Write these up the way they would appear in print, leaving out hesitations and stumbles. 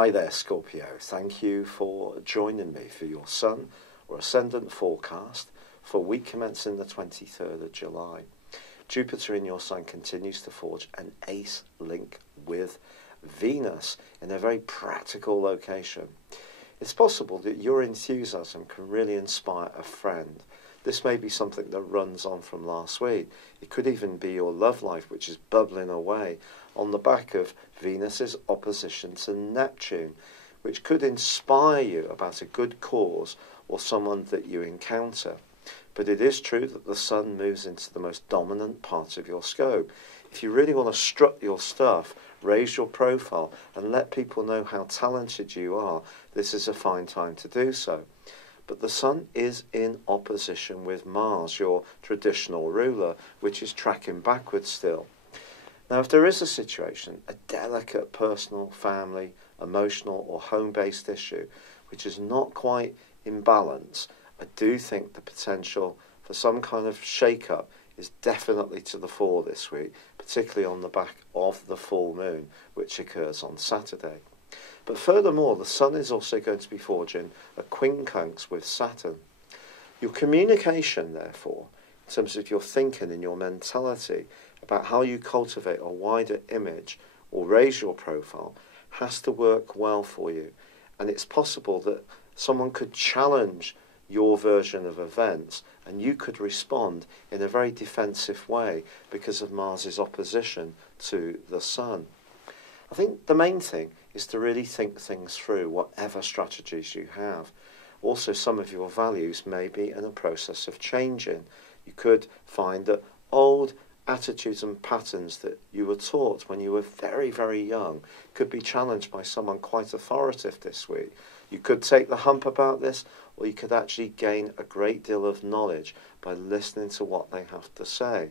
Hi there, Scorpio. Thank you for joining me for your Sun or Ascendant forecast for week commencing the 23rd of July. Jupiter in your sign continues to forge an ace link with Venus in a very practical location. It's possible that your enthusiasm can really inspire a friend. This may be something that runs on from last week. It could even be your love life, which is bubbling away on the back of Venus's opposition to Neptune, which could inspire you about a good cause or someone that you encounter. But it is true that the Sun moves into the most dominant part of your scope. If you really want to strut your stuff, raise your profile, and let people know how talented you are, this is a fine time to do so. But the Sun is in opposition with Mars, your traditional ruler, which is tracking backwards still. Now, if there is a situation, a delicate personal, family, emotional or home-based issue, which is not quite in balance, I do think the potential for some kind of shake-up is definitely to the fore this week, particularly on the back of the full moon, which occurs on Saturday. But furthermore, the Sun is also going to be forging a quincunx with Saturn. Your communication, therefore, in terms of your thinking and your mentality about how you cultivate a wider image or raise your profile, has to work well for you. And it's possible that someone could challenge your version of events and you could respond in a very defensive way because of Mars's opposition to the Sun. I think the main thing is to really think things through, whatever strategies you have. Also, some of your values may be in a process of changing. You could find that old attitudes and patterns that you were taught when you were very, very young could be challenged by someone quite authoritative this week. You could take the hump about this, or you could actually gain a great deal of knowledge by listening to what they have to say.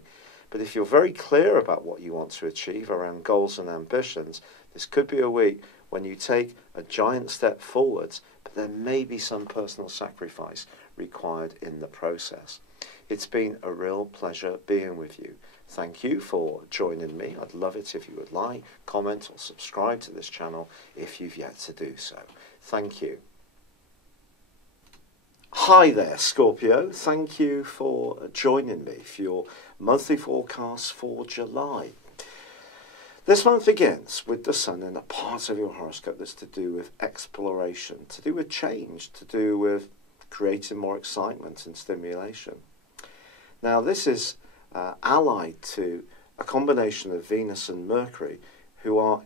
But if you're very clear about what you want to achieve around goals and ambitions, this could be a week when you take a giant step forwards, but there may be some personal sacrifice required in the process. It's been a real pleasure being with you. Thank you for joining me. I'd love it if you would like, comment or subscribe to this channel if you've yet to do so. Thank you. Hi there, Scorpio. Thank you for joining me for your monthly forecast for July. This month begins with the Sun in a part of your horoscope that's to do with exploration, to do with change, to do with creating more excitement and stimulation. Now, this is allied to a combination of Venus and Mercury, who are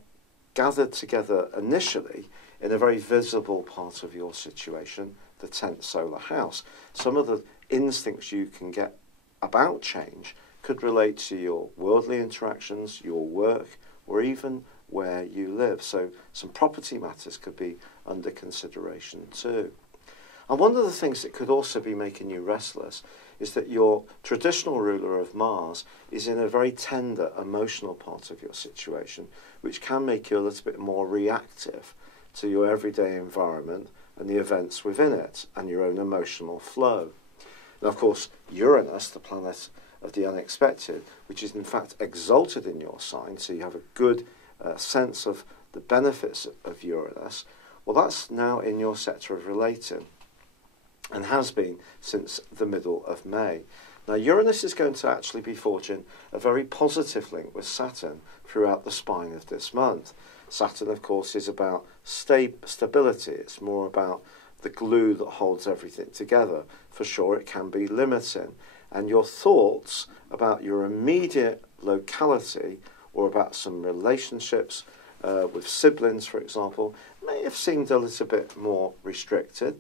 gathered together initially in a very visible part of your situation, the 10th solar house. Some of the instincts you can get about change could relate to your worldly interactions, your work, or even where you live. So some property matters could be under consideration too. And one of the things that could also be making you restless is that your traditional ruler of Mars is in a very tender, emotional part of your situation, which can make you a little bit more reactive to your everyday environment and the events within it and your own emotional flow. Now, of course, Uranus, the planet of the unexpected, which is in fact exalted in your sign, so you have a good sense of the benefits of Uranus, well, that's now in your sector of relating and has been since the middle of May. Now, Uranus is going to actually be forging a very positive link with Saturn throughout the spine of this month. Saturn, of course, is about stability. It's more about the glue that holds everything together. For sure, it can be limiting. And your thoughts about your immediate locality or about some relationships with siblings, for example, may have seemed a little bit more restricted.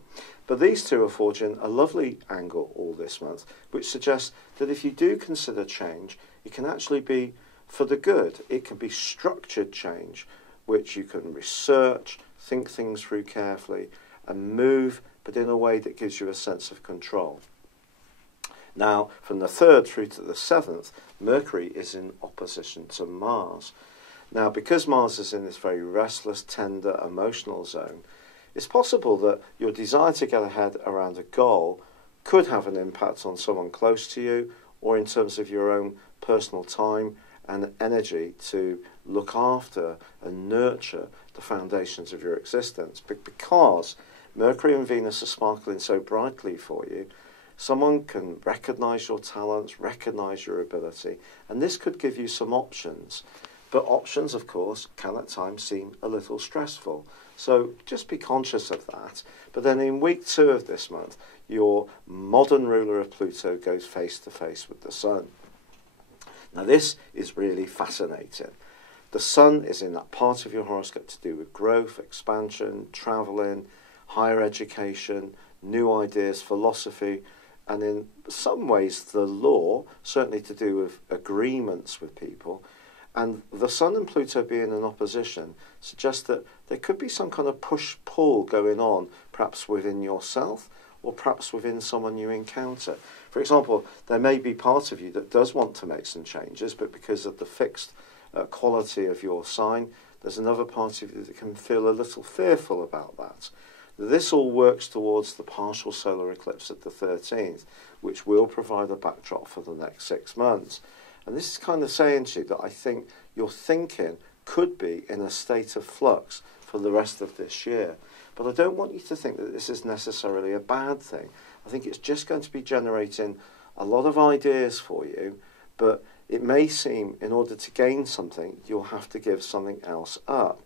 But these two are forging a lovely angle all this month, which suggests that if you do consider change, it can actually be for the good. It can be structured change, which you can research, think things through carefully, and move, but in a way that gives you a sense of control. Now, from the 3rd through to the 7th, Mercury is in opposition to Mars. Now, because Mars is in this very restless, tender, emotional zone, it's possible that your desire to get ahead around a goal could have an impact on someone close to you, or in terms of your own personal time and energy to look after and nurture the the foundations of your existence. But because Mercury and Venus are sparkling so brightly for you, someone can recognise your talents, recognise your ability, and this could give you some options. But options, of course, can at times seem a little stressful. So just be conscious of that. But then in week 2 of this month, your modern ruler of Pluto goes face to face with the Sun. Now this is really fascinating. The Sun is in that part of your horoscope to do with growth, expansion, travelling, higher education, new ideas, philosophy, and in some ways the law, certainly to do with agreements with people. And the Sun and Pluto being in opposition suggests that there could be some kind of push-pull going on, perhaps within yourself or perhaps within someone you encounter. For example, there may be part of you that does want to make some changes, but because of the fixed quality of your sign, there's another part of you that can feel a little fearful about that. This all works towards the partial solar eclipse of the 13th, which will provide a backdrop for the next 6 months. And this is kind of saying to you that I think your thinking could be in a state of flux for the rest of this year. But I don't want you to think that this is necessarily a bad thing. I think it's just going to be generating a lot of ideas for you, but it may seem in order to gain something, you'll have to give something else up.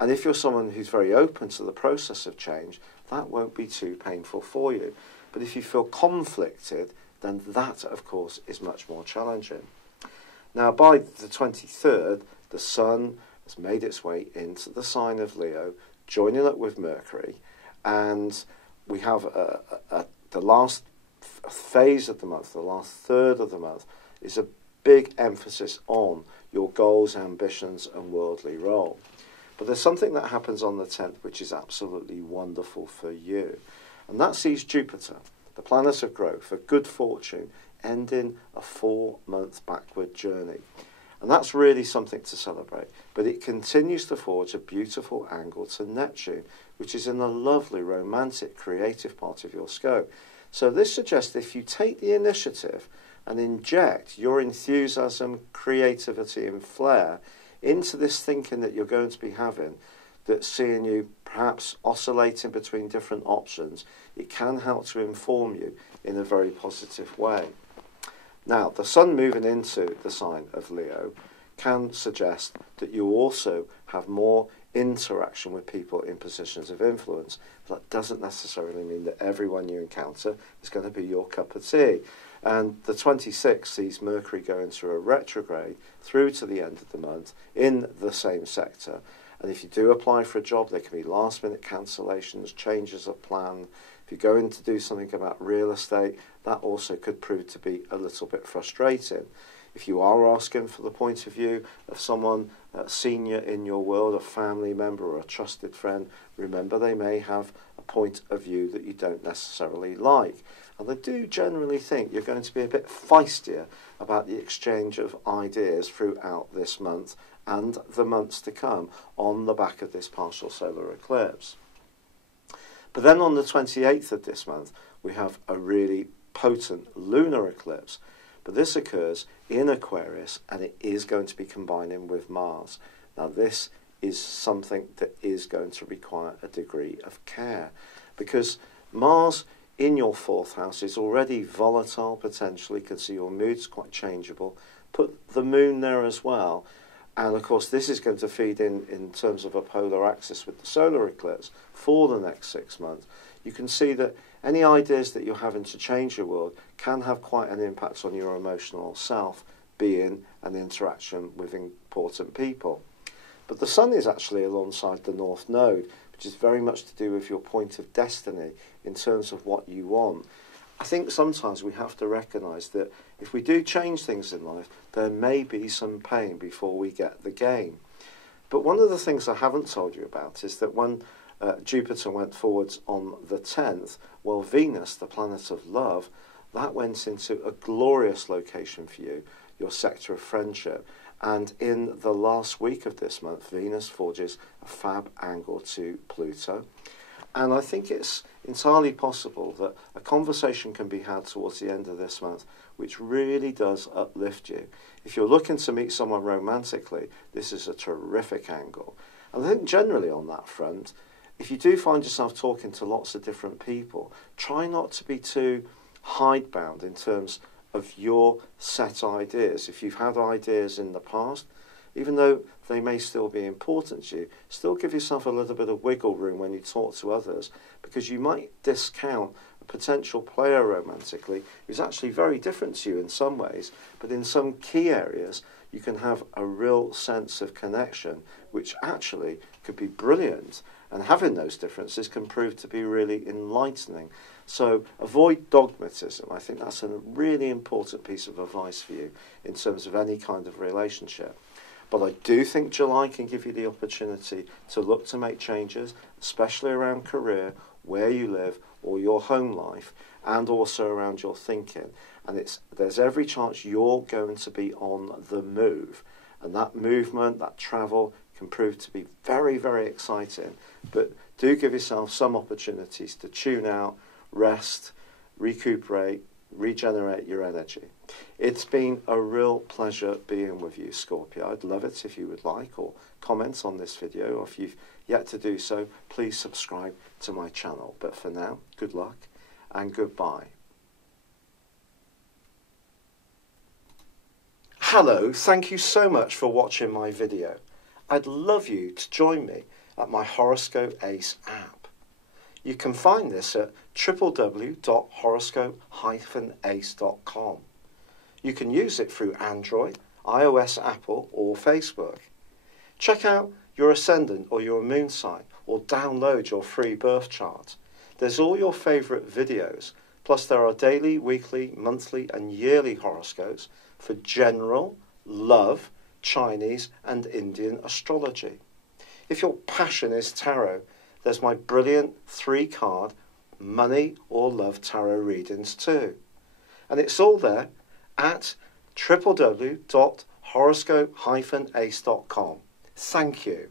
And if you're someone who's very open to the process of change, that won't be too painful for you. But if you feel conflicted, then that, of course, is much more challenging. Now, by the 23rd, the Sun has made its way into the sign of Leo, joining up with Mercury, and we have the last phase of the month, the last third of the month, is a big emphasis on your goals, ambitions, and worldly role. But there's something that happens on the 10th which is absolutely wonderful for you, and that sees Jupiter, the planet of growth, of good fortune, ending a 4-month backward journey. And that's really something to celebrate. But it continues to forge a beautiful angle to Neptune, which is in a lovely, romantic, creative part of your scope. So this suggests if you take the initiative and inject your enthusiasm, creativity and flair into this thinking that you're going to be having, that's seeing you perhaps oscillating between different options, it can help to inform you in a very positive way. Now, the Sun moving into the sign of Leo can suggest that you also have more interaction with people in positions of influence. That doesn't necessarily mean that everyone you encounter is going to be your cup of tea. And the 26th sees Mercury going through a retrograde through to the end of the month in the same sector. And if you do apply for a job, there can be last-minute cancellations, changes of plan. If you're going to do something about real estate, that also could prove to be a little bit frustrating. If you are asking for the point of view of someone senior in your world, a family member or a trusted friend, remember they may have a point of view that you don't necessarily like. And they do generally think you're going to be a bit feistier about the exchange of ideas throughout this month and the months to come on the back of this partial solar eclipse. But then on the 28th of this month, we have a really potent lunar eclipse. But this occurs in Aquarius, and it is going to be combining with Mars. Now, this is something that is going to require a degree of care, because Mars in your 4th house is already volatile, potentially, can see your mood's quite changeable. Put the moon there as well. And of course, this is going to feed in terms of a polar axis with the solar eclipse for the next 6 months. You can see that any ideas that you're having to change your world can have quite an impact on your emotional self, being an interaction with important people. But the Sun is actually alongside the North Node, which is very much to do with your point of destiny in terms of what you want. I think sometimes we have to recognise that if we do change things in life, there may be some pain before we get the gain. But one of the things I haven't told you about is that when Jupiter went forwards on the 10th, well, Venus, the planet of love, that went into a glorious location for you, your sector of friendship. And in the last week of this month, Venus forges a fab angle to Pluto. And I think it's entirely possible that a conversation can be had towards the end of this month which really does uplift you. If you're looking to meet someone romantically, this is a terrific angle. And I think generally on that front, if you do find yourself talking to lots of different people, try not to be too hidebound in terms of your set ideas. If you've had ideas in the past, even though they may still be important to you, still give yourself a little bit of wiggle room when you talk to others, because you might discount a potential player romantically who's actually very different to you in some ways, but in some key areas you can have a real sense of connection, which actually could be brilliant, and having those differences can prove to be really enlightening. So avoid dogmatism. I think that's a really important piece of advice for you in terms of any kind of relationship. But I do think July can give you the opportunity to look to make changes, especially around career, where you live, or your home life, and also around your thinking. And there's every chance you're going to be on the move. And that movement, that travel, can prove to be very, very exciting. But do give yourself some opportunities to tune out, rest, recuperate, regenerate your energy. It's been a real pleasure being with you, Scorpio. I'd love it if you would like or comment on this video, or if you've yet to do so, please subscribe to my channel. But for now, good luck and goodbye. Hello, thank you so much for watching my video. I'd love you to join me at my Horoscope Ace app. You can find this at www.horoscope-ace.com. You can use it through Android, iOS, Apple, or Facebook. Check out your ascendant or your moon sign, or download your free birth chart. There's all your favourite videos, plus there are daily, weekly, monthly and yearly horoscopes for general, love, Chinese and Indian astrology. If your passion is tarot, there's my brilliant 3-card money or love tarot readings too. And it's all there at www.horoscope-ace.com. Thank you.